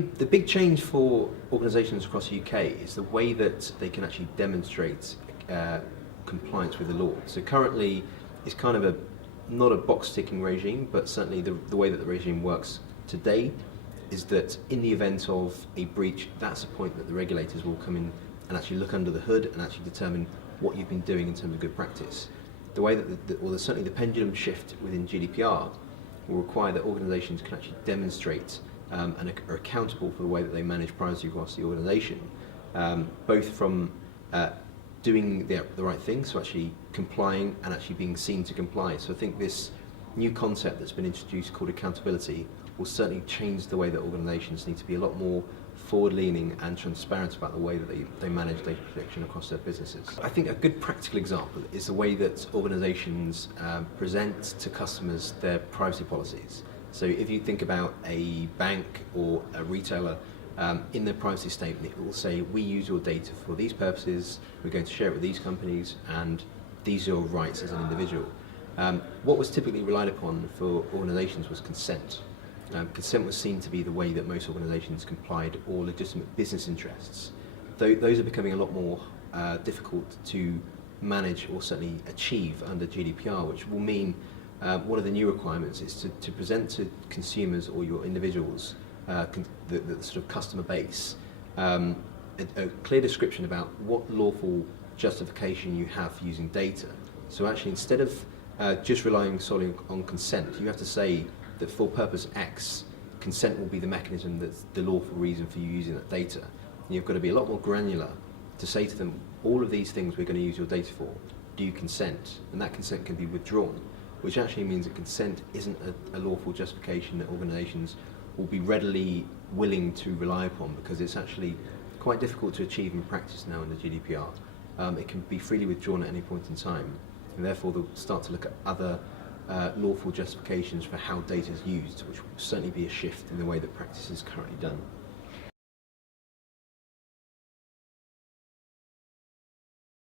The big change for organisations across the UK is the way that they can actually demonstrate compliance with the law. So currently, it's kind of not a box-ticking regime, but certainly the way that the regime works today is that in the event of a breach, that's a point that the regulators will come in and actually look under the hood and actually determine what you've been doing in terms of good practice. The way that, certainly the pendulum shift within GDPR will require that organisations can actually demonstrate and are accountable for the way that they manage privacy across the organisation, both from doing the right thing, so actually complying and actually being seen to comply. So I think this new concept that's been introduced called accountability will certainly change the way that organisations need to be a lot more forward-leaning and transparent about the way that they manage data protection across their businesses. I think a good practical example is the way that organisations present to customers their privacy policies. So if you think about a bank or a retailer, in their privacy statement it will say, we use your data for these purposes, we're going to share it with these companies, and these are your rights as an individual. What was typically relied upon for organisations was consent. Consent was seen to be the way that most organisations complied or legitimate business interests. Those are becoming a lot more difficult to manage or certainly achieve under GDPR, which will mean one of the new requirements is to present to consumers or your individuals, the sort of customer base, a clear description about what lawful justification you have for using data. So actually, instead of just relying solely on consent, you have to say that for purpose X, consent will be the mechanism that's the lawful reason for you using that data. And you've got to be a lot more granular to say to them, all of these things we're going to use your data for, do you consent? And that consent can be withdrawn, which actually means that consent isn't a lawful justification that organisations will be readily willing to rely upon, because it's actually quite difficult to achieve in practice now under GDPR. It can be freely withdrawn at any point in time, and therefore they'll start to look at other lawful justifications for how data is used, which will certainly be a shift in the way that practice is currently done.